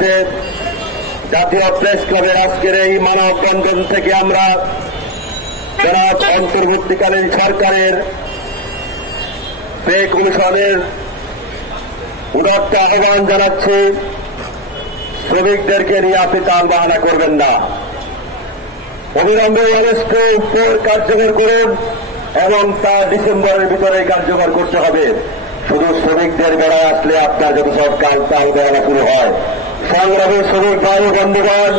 দাবিতে জাতীয় প্রেস ক্লাবের আজকের এই মানববন্ধন থেকে আমরা যারা অন্তর্বর্তীকালীন সরকারের পে কমিশনের উদাত্ত আহ্বান জানাচ্ছি, শ্রমিকদেরকে নিয়ে আপনি টাল বাহানা করবেন না। অবিলম্বে আগস্ট 4 কার্যকর করুন এবং তা ডিসেম্বরের ভিতরে কার্যকর করতে হবে। শুধু শ্রমিকদের বেড়ায় আসলে আপনার যত সব টাল বাহানা শুরু হয়। সংগ্রামী শ্রমিক ভাই বন্ধুগণ,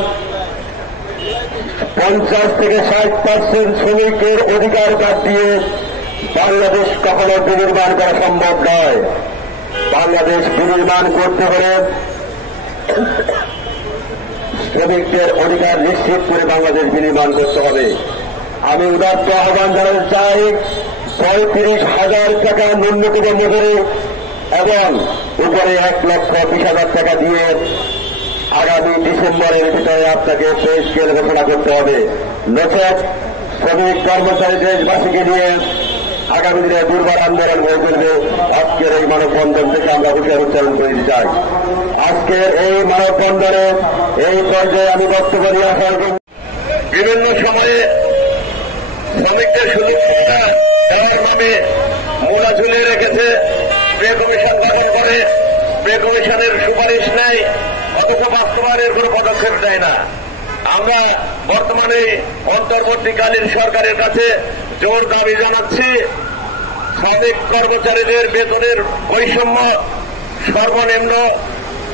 50 থেকে 60% শ্রমিকের অধিকার বাদ দিয়ে বাংলাদেশ কখনো বিনির্মাণ করা সম্ভব নয়। বাংলাদেশ বিনির্মাণ করতে হলে শ্রমিকদের অধিকার নিশ্চিত করে বাংলাদেশ বিনির্মাণ করতে হবে। আমি উদাত্ত আহ্বান জানাতে চাই, 35,000 টাকা ন্যূনতম মজুরি এবং উপরে 1,20,000 টাকা দিয়ে আগামী ডিসেম্বরের ভিতরে আপনাকে পে স্কেল ঘোষণা করতে হবে। নচেত শ্রমিক কর্মচারী দেশবাসীকে নিয়ে আগামী দিনে দুর্বার আন্দোলন হয়ে চলবে। আজকের এই মানববন্ধন থেকে আমরা হুঁশিয়ারি উচ্চারণ করে দিতে চাই। আজকের এই মানববন্ধনে এই পর্যায়ে আমি বক্তব্য নিয়ে আসার বিভিন্ন সময়ে শ্রমিকদের সুযোগ সুবিধা দেওয়ার নামে মূলা ঝুলিয়ে রেখেছে, পে কমিশন গঠন করে পে কমিশনের সুপারিশ নেয়, অথচ বাস্তবায়নের কোনো পদক্ষেপ নেয় না। আমরা বর্তমানে অন্তর্বর্তীকালীন সরকারের কাছে জোর দাবি জানাচ্ছি, শ্রমিক কর্মচারীদের বেতনের বৈষম্য সর্বনিম্ন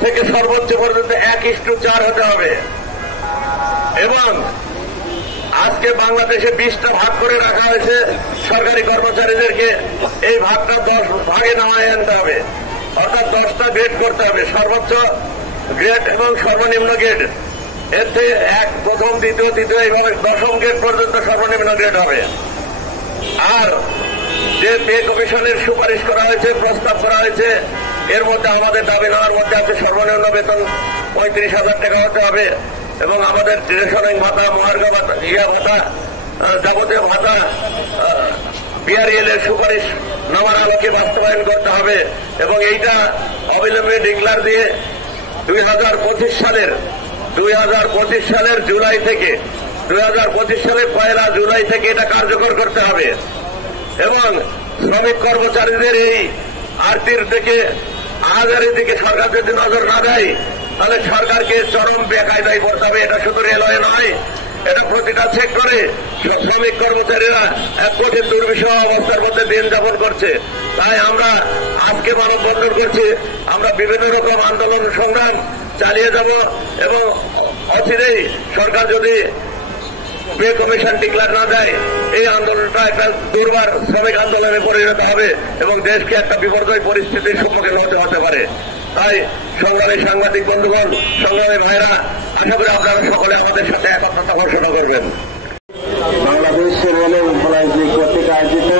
থেকে সর্বোচ্চ পর্যন্ত 1:4 হতে হবে এবং আজকে বাংলাদেশে 20টা ভাগ করে রাখা হয়েছে সরকারি কর্মচারীদেরকে। এই ভাগটা 10 ভাগে নামায় আনতে হবে, অর্থাৎ 10টা গ্রেড করতে হবে, সর্বোচ্চ গ্রেড এবং সর্বনিম্ন গ্রেড। এতে 1, প্রথম, দ্বিতীয়, তৃতীয় এইভাবে 10ম গ্রেড পর্যন্ত সর্বনিম্ন গ্রেড হবে। আর যে পে কমিশনের সুপারিশ করা হয়েছে, প্রস্তাব করা হয়েছে, এর মধ্যে আমাদের দাবি নেওয়ার মধ্যে আছে সর্বনিম্ন বেতন 35,000 টাকা হতে হবে এবং আমাদের রেশনিং ভাতা, মহার্ঘ ভাতা, ভাতা, যাবতীয় ভাতা বিআরএল এর সুপারিশ নামার আলোকে বাস্তবায়ন করতে হবে এবং এইটা অবিলম্বে ডিক্লার দিয়ে 2025 সালের জুলাই থেকে 2025 সালের 1 জুলাই থেকে এটা কার্যকর করতে হবে এবং শ্রমিক কর্মচারীদের এই আরতির দিকে, আহাজারির দিকে সরকার যদি নজর না দেয় তাহলে সরকারকে চরম বেকায়দায় করতে হবে। এটা শুধু রেলওয়ে নয়, এটা প্রতিটা সেক্টরে শ্রমিক কর্মচারীরা এক কঠিন দুর্বিষহ অবস্থার মধ্যে দিন যাপন করছে। তাই আমরা আজকে মানববন্ধন করছি, আমরা বিভিন্ন রকম আন্দোলন সংগ্রাম চালিয়ে যাব এবং অচিরেই সরকার যদি পে কমিশন ডিক্লার না দেয় এই আন্দোলনটা একটা দুর্বার শ্রমিক আন্দোলনে পরিণত হবে এবং দেশকে একটা বিপর্যয় পরিস্থিতির সম্মুখীন হতে পারে। তাই সংগ্রামী সাংবাদিক বন্ধুগণ, সংগ্রামী ভাইরা, আশা করি আপনারা সকলে আমাদের সাথে একত্রতা ঘোষণা করবেন। বাংলাদেশ রেল এমপ্লয়িজ কর্তৃক আয়োজিত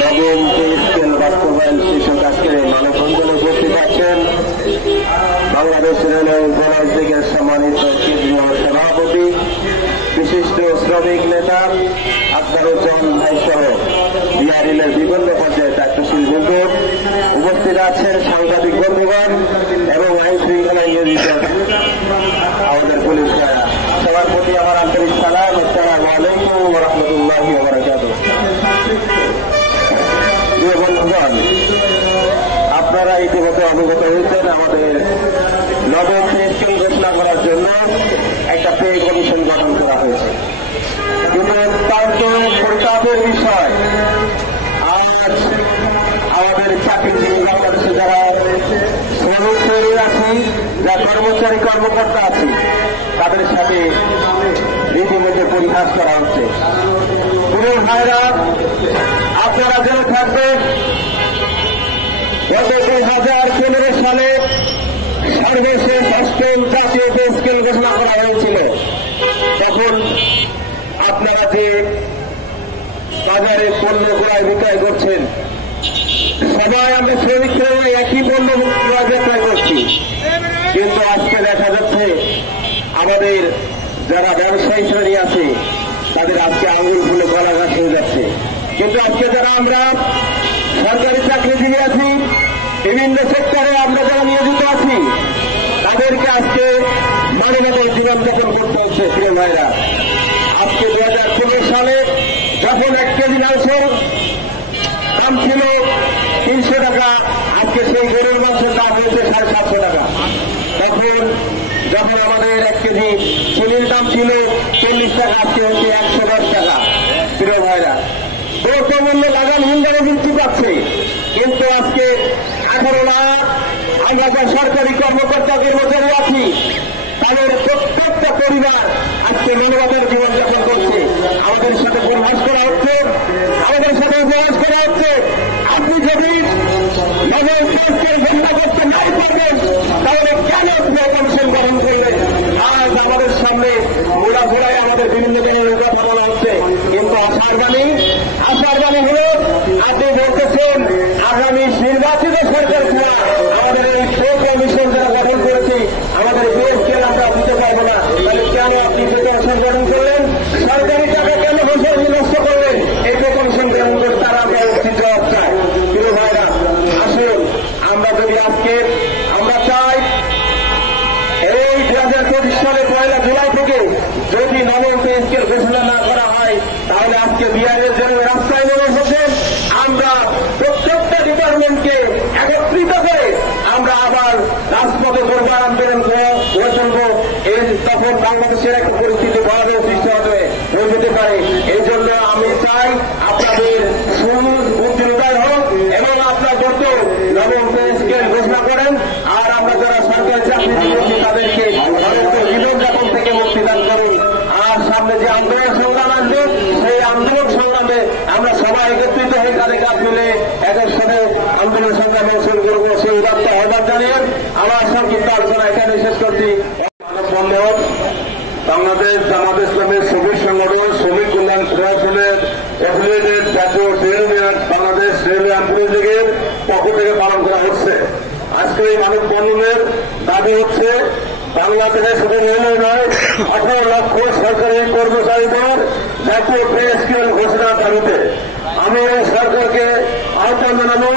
9ম পে স্কেল বাস্তবায়ন শীর্ষক আজকের এই মানববন্ধনে উপস্থিত আছেন বাংলাদেশ রেল এমপ্লয়িজ লীগের সম্মানিত কেন্দ্রীয় সভাপতি, বিশিষ্ট শ্রমিক নেতা আখতারুজ্জামান ভাই সহ বিআরএল এর বিভিন্ন পর্যায়ে দায়িত্বশীল বৃন্দ, উপস্থিত আছেন সাংবাদিক বন্ধুগণ এবং আইন শৃঙ্খলা নিয়োজিত আমাদের পুলিশ ভাইরা। সবার প্রতি আমার আন্তরিক সালাম। আসসালামু আলাইকুম ওয়া রাহমাতুল্লাহি ওয়া বারাকাতুহু। প্রিয় বন্ধুগণ, আপনারা ইতিমধ্যে অবগত হয়েছেন আমাদের 9ম পে স্কেল ঘোষণা করার জন্য একটা পে কমিশন গঠন করা হয়েছে, কিন্তু অত্যন্ত পরিতাপের বিষয় আজ আমাদের চাকরিজীবী বাংলাদেশে যারা শ্রমিক আছি, যারা কর্মচারী কর্মকর্তা আছি, তাদের সাথে রীতিমধ্যে পরিহাস করা হচ্ছে। পুলিশ ভাইরা, আপনারা জেনে থাকবেন গত 2015 সালে সর্বশেষ 8ম জাতীয় পে স্কেল ঘোষণা করা হয়েছিল। তখন আপনারা যে বাজারে পণ্য ক্রয় বিক্রয় করছেন, সবাই আমরা শ্রমিকরা একই পণ্য ক্রয় বিক্রয় করছি, কিন্তু আজকে দেখা যাচ্ছে আমাদের যারা ব্যবসায়ী শ্রেণী আছে তাদের আজকে আঙুল ফুলে গলা ঘাস হয়ে যাচ্ছে। কিন্তু আজকে যারা আমরা সরকারি চাকরিজীবী আছি, বিভিন্ন সেক্টরে আমরা যারা নিয়োজিত আছি, তাদেরকে আজকে মানবতার জীবনযাপন করতে হচ্ছে। প্রিয় ভাইরা, আজকে 2014 সালে যখন 1 কেজি মাংসের দাম ছিল 300 টাকা, আজকে সেই গরুর মাংসের দাম হয়েছে 750 টাকা। যখন আমাদের 1 কেজি চিনির দাম ছিল 40 টাকা, আজকে হচ্ছে 110 টাকা। প্রিয় ভাইরা, দ্রব্যমূল্য লাগামহীন দরে বৃদ্ধি পাচ্ছে, কিন্তু আজকে 18 লাখ আমরা সরকারি কর্মকর্তা কর্মচারী আছি, তাদের প্রত্যেকটা পরিবার আজকে মানবতার জীবনযাপন করছে। আমাদের সাথে পরিহাস করা হচ্ছে, আমাদের সাথে উপহাস করা হচ্ছে। আপনি যদি নবম সংস্কার বন্ধ করতে নাই পারবেন, তাহলে কেন কমিশন গঠন করবেন? আজ আমাদের সামনে ঘোরাঘোড়ায় আমাদের বিভিন্ন ধরনের কথা বলা হচ্ছে, কিন্তু আশার বাণী হল আপনি বলতেছেন আগামী নির্বাচিত সরকার ছাড়া আমাদের এই কমিশন যারা গঠন করেছি আমাদের দেশকে আমরা দিতে পারবো না। তাহলে কেন আপনি কমিশন গঠন করলেন? সরকারি টাকা কেন বছর নষ্ট করলেন? এই কমিশন গঠন করে তারা আমরা উচিত জবাব চাই। প্রিয় ভাইরা, আসুন আমরা যদি আজকে আমরা চাই এই 2025 সালে 1 জুলাই থেকে যদি নবম পে স্কেল ঘোষণা না করা হয়, তাহলে আজকে বিহারের জন্য রাস্তায় নেমে এসেছেন। আমরা প্রত্যেকটা ডিপার্টমেন্টকে একত্রিত করে আমরা আবার রাজপথে করবো, আন্দোলন হয়ে চলবো। এই তখন বাংলাদেশের একটা পরিস্থিতি ভয়াবহ সৃষ্টি হয়ে যেতে পারে। এই জন্য আমি চাই আপনাদের বুদ্ধির উদয় হোক এবং আপনার যত নবম পে স্কেল ঘোষণা করেন। আর আমরা যারা সরকারি চাকরি করছি তাদেরকে জীবনযাপন থেকে মুক্তিদান করুন। আর সামনে যে আন্দোলন সংগ্রাম আসবে, সেই আন্দোলন সংগ্রামে আমরা সবাই একত্রিত হয়ে কাঁধে কাঁধ মিলে এদের সাথে আন্দোলন সংগ্রামে শুরু করবো। সেই উদাত্ত আহ্বান জানিয়ে আমার সংক্ষিপ্ত আলোচনা এখানে শেষ করছি। মানববন্ধন বাংলাদেশ জামাত ইসলামের শ্রমিক সংগঠন শ্রমিক কল্যাণ ফেডারেশনের অ্যাফিলিয়েটেড জাতীয় ট্রেড ইউনিয়ন বাংলাদেশ রেলওয়ে আন্দোলন লীগের পক্ষ থেকে পালন করা হচ্ছে। আজকে এই মানববন্ধনের দাবি হচ্ছে বাংলাদেশে শুধু রেলওয়ে নয়, 18 লক্ষ সরকারি কর্মচারীদের জাতীয় পে স্কেল ঘোষণার দাবিতে আমি এই সরকারকে আহ্বান জানাবো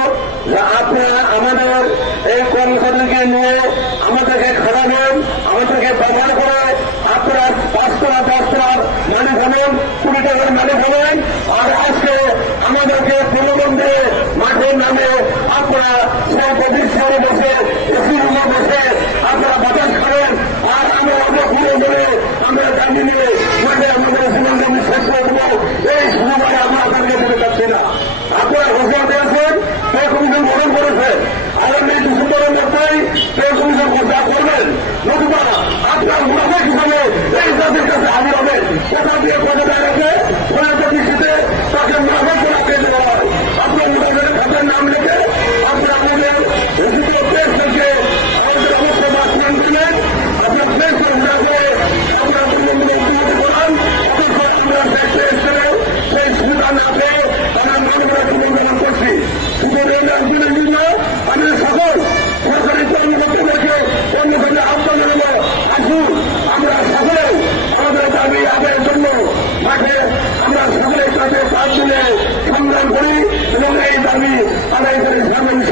যে আপনারা আমাদের এই কর্মচারীকে নিয়ে আমাদেরকে খাওয়াবেন, আমাদেরকে ব্যবহার করে আপনারা 5 তলা 10 তলার মালিক হবেন, 20 টাকার মালিক হবেন। আর আজকে আমাদেরকে তৃণমূলে মাঠের নামে আপনারা সেই প্রতিষ্ঠানে বসে এসি রুমে বসে আপনারা বাতাস করেন। আর আমরা ঘুরে ঘুরে আমরা দাবি নিয়ে মাঠে আমাদের জীবনযাপন শেষ করে দেবো। এই সুবিধা আমরা আপনাকে দিতে পারছি না। আপনারা ঘোষণা দিয়েছেন, পে কমিশন গঠন করেছেন, আগামী ডিসেম্বরের মধ্যেই পে কমিশন ঘোষণা করবেন। নতুবা আপনার মুনাফা হিসাবে এই জাতির কাছে হাজির হবেন। কোথা দিয়ে পয়সা রেখে ওনাদের দৃষ্টিতে তাকে মুনাফা করা পেয়ে দেওয়া হয়। আপনার মুনাফের খাতের নাম রেখে আপনি আমাদের দ্বিতীয় পেশ থেকে আমাদের অবশ্যই বাস্তবায়ন করলেন। আপনার পেশ ঘোষণা করে আপনার উন্নতি করান। অবশ্যই আমরা সেই সুবিধা না পেয়ে আমরা মানবতা জীবনযাপন করছি। শুধু রেল আন্দোলনের জন্য আমি সকল সরকারি কর্মকর্তাদেরকে অন্যভাবে আহ্বান জানাবো, আসুন আমরা সকলে আমাদের দাবি আদায়ের জন্য মাঠে আমরা সকলের সাথে কাজ মিলে সংগ্রাম করি এবং এই দাবি আদায় করে সামনে